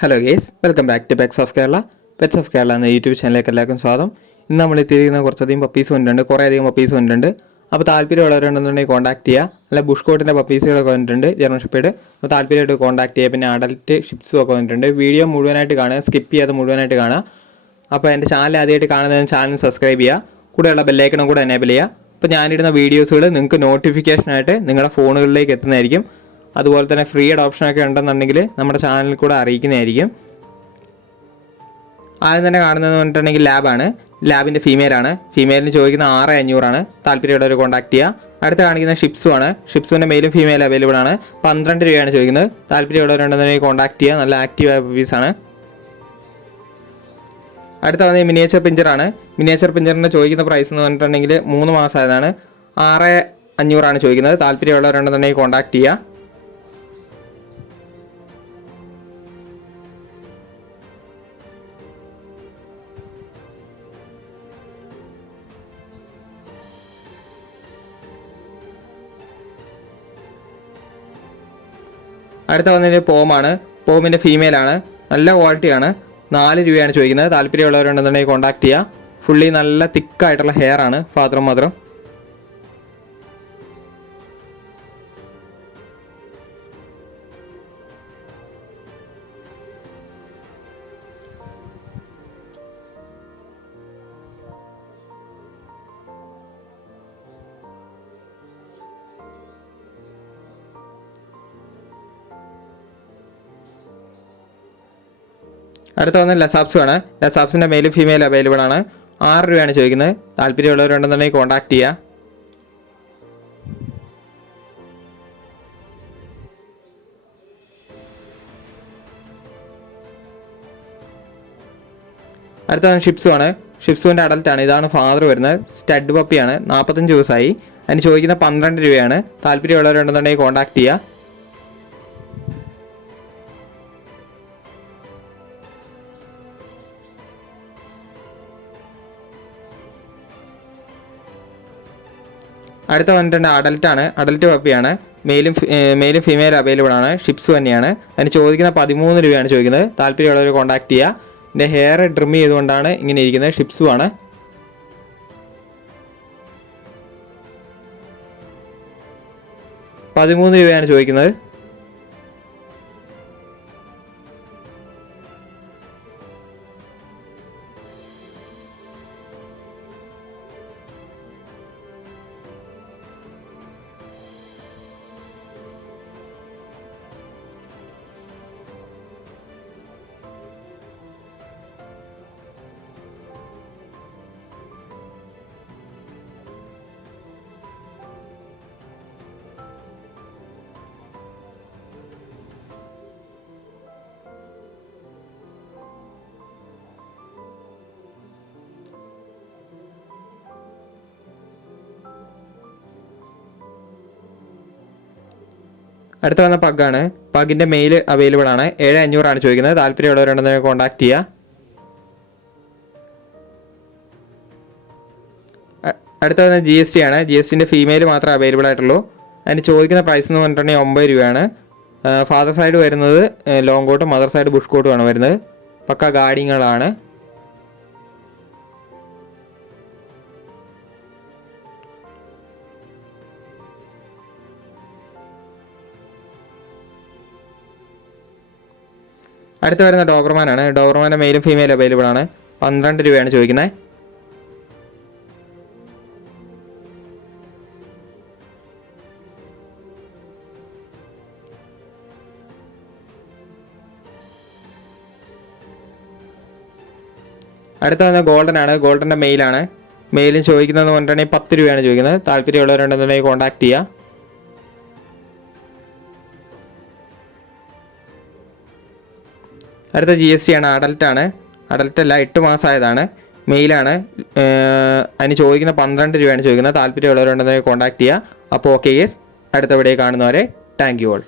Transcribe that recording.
Hello guys, welcome back to pets of Kerala. Pets of Kerala എന്ന YouTube ചാനലിലേക്ക് എല്ലാവർക്കും സ്വാഗതം. ഇന്ന് നമ്മൾ എത്തിയിരിക്കുന്ന കുറച്ചധികം പപ്പീസ് വന്നിട്ടുണ്ട്, കുറേയധികം പപ്പീസ് വന്നിട്ടുണ്ട്. അപ്പോൾ താല്പര്യമുള്ളവരുണ്ടെന്നുണ്ടെങ്കിൽ കോൺടാക്ട് ചെയ്യുക. അല്ല ബുഷ് കോട്ടിൻ്റെ പപ്പീസുകളൊക്കെ വന്നിട്ടുണ്ട്, ജർമ്മൻ ഷെപ്പേർഡ്. അപ്പോൾ താല്പര്യമായിട്ട് കോൺടാക്ട് ചെയ്യുക. പിന്നെ അഡൽറ്റ് ഷിപ്സും ഒക്കെ വന്നിട്ടുണ്ട്. വീഡിയോ മുഴുവനായിട്ട് കാണുക, സ്കിപ്പ് ചെയ്യാതെ മുഴുവനായിട്ട് കാണുക. അപ്പോൾ എൻ്റെ ചാനൽ ആദ്യമായിട്ട് കാണുന്നതിന് ചാനൽ സബ്സ്ക്രൈബ് ചെയ്യുക, കൂടെയുള്ള ബെല്ലൈക്കണും കൂടെ എനേബിൾ ചെയ്യുക. അപ്പോൾ ഞാനിടുന്ന വീഡിയോസുകൾ നിങ്ങൾക്ക് നോട്ടിഫിക്കേഷനായിട്ട് നിങ്ങളുടെ ഫോണുകളിലേക്ക് എത്തുന്നതായിരിക്കും. അതുപോലെ തന്നെ ഫ്രീ ഓപ്ഷനൊക്കെ ഉണ്ടെന്നുണ്ടെങ്കിൽ നമ്മുടെ ചാനലിൽ കൂടെ അറിയിക്കുന്നതായിരിക്കും. ആദ്യം തന്നെ കാണുന്നതെന്ന് പറഞ്ഞിട്ടുണ്ടെങ്കിൽ ലാബാണ്. ലാബിൻ്റെ ഫീമെയിലാണ്. ഫീമെയിലിന് ചോദിക്കുന്ന 6500 താല്പര്യമുള്ളവർ കോൺടാക്ട് ചെയ്യുക. അടുത്ത് കാണിക്കുന്ന ഷിപ്സുമാണ്. ഷിപ്സുവിൻ്റെ മെയിലും ഫീമെയിൽ അവൈലബിൾ ആണ്. 12 രൂപയാണ് ചോദിക്കുന്നത്. താല്പര്യമുള്ളവരുണ്ടെന്നുണ്ടെങ്കിൽ കോൺടാക്ട് ചെയ്യുക. നല്ല ആക്റ്റീവായ പപ്പീസാണ്. അടുത്ത വന്നത് മിനിയേച്ചർ പിഞ്ചറാണ്. മിനിയേച്ചർ പിഞ്ചറിൻ്റെ ചോദിക്കുന്ന പ്രൈസ് എന്ന് പറഞ്ഞിട്ടുണ്ടെങ്കിൽ 3 മാസമായതാണ്. 6500 ചോദിക്കുന്നത്. താല്പര്യമുള്ളവരുണ്ടെന്നുണ്ടെങ്കിൽ കോൺടാക്ട് ചെയ്യുക. അടുത്ത വന്നതിന് പോമാണ്. പോമിൻ്റെ ഫീമെയിലാണ്. നല്ല ക്വാളിറ്റിയാണ്. 4 രൂപയാണ് ചോദിക്കുന്നത്. താല്പര്യമുള്ളവരുണ്ടെന്നുണ്ടെങ്കിൽ കോൺടാക്ട് ചെയ്യുക. ഫുള്ളി നല്ല തിക്കായിട്ടുള്ള ഹെയർ ആണ്, ഫാദറും മദറും. അടുത്ത വന്ന് ലസാപ്സും ആണ്. ലസാപ്സിൻ്റെ മെയിലും ഫീമെയിൽ അവൈലബിൾ ആണ്. 6 രൂപയാണ് ചോദിക്കുന്നത്. താല്പര്യമുള്ളവരുണ്ടെന്നുണ്ടെങ്കിൽ കോൺടാക്ട് ചെയ്യുക. അടുത്ത വന്ന് ഷിപ്സും ആണ്. ഷിപ്സുവിൻ്റെ അഡൽട്ടാണ്. ഇതാണ് ഫാദർ വരുന്നത്. സ്റ്റഡ് പപ്പിയാണ്. 45 ദിവസമായി. അതിന് ചോദിക്കുന്ന 12 രൂപയാണ്. താല്പര്യമുള്ളവരുണ്ടെന്നുണ്ടെങ്കിൽ കോൺടാക്ട് ചെയ്യുക. അടുത്ത വന്നിട്ടുണ്ട് അഡൽട്ടാണ്. അഡൽട്ട് പപ്പിയാണ്. മെയിലും ഫീമെയിൽ അവൈലബിൾ ആണ്. ഷിപ്സ് തന്നെയാണ്. അതിന് ചോദിക്കുന്ന 13 രൂപയാണ് ചോദിക്കുന്നത്. താല്പര്യമുള്ളവർ കോൺടാക്ട് ചെയ്യുക. എൻ്റെ ഹെയർ ട്രിം ചെയ്തുകൊണ്ടാണ് ഇങ്ങനെ ഇരിക്കുന്നത്. ഷിപ്സും ആണ്. $13 ചോദിക്കുന്നത്. അടുത്ത വന്ന പഗ്ഗാണ്. പഗിൻ്റെ മെയിൽ അവൈലബിൾ ആണ്. 7500 ചോദിക്കുന്നത്. താല്പര്യമുള്ളവരുണ്ടെങ്കിൽ കോൺടാക്ട് ചെയ്യുക. അടുത്ത വന്ന GST ആണ്. GSTൻ്റെ ഫീമെയിൽ മാത്രമേ അവൈലബിൾ ആയിട്ടുള്ളൂ. അതിന് ചോദിക്കുന്ന പ്രൈസ് എന്ന് പറഞ്ഞിട്ടുണ്ടെങ്കിൽ 9 രൂപയാണ്. ഫാദർ സൈഡ് വരുന്നത് ലോങ് കോട്ടും മദർ സൈഡ് ബുഷ് കോട്ടുമാണ് വരുന്നത്. പക്ക ഗാർഡിങ്ങുകളാണ്. അടുത്ത് വരുന്ന ഡോബർമാനാണ്. ഡോബർമാൻ്റെ മെയിലും ഫീമെയിൽ അവൈലബിൾ ആണ്. 12 രൂപയാണ് ചോദിക്കുന്നത്. അടുത്ത വന്ന ഗോൾഡൻ ആണ്. ഗോൾഡൻ്റെ മെയിലാണ്. മെയിലും ചോദിക്കുന്നതെന്ന് പറഞ്ഞിട്ടുണ്ടെങ്കിൽ 10 രൂപയാണ് ചോദിക്കുന്നത്. താല്പര്യമുള്ളവരുണ്ടെന്നുണ്ടെങ്കിൽ കോൺടാക്ട് ചെയ്യുക. അടുത്ത GST ആണ്. അഡൽട്ടാണ്. അഡൽട്ടല്ല, 8 മാസമായതാണ്. മെയിലാണ്. അതിന് ചോദിക്കുന്ന 12 രൂപയാണ് ചോദിക്കുന്നത്. താല്പര്യമുള്ളവരുണ്ടെന്നുണ്ടെങ്കിൽ കോൺടാക്ട് ചെയ്യുക. അപ്പോൾ ഓക്കെ യെസ്, അടുത്ത വീഡിയോ കാണുന്നവരെ താങ്ക് യു ഓൾ.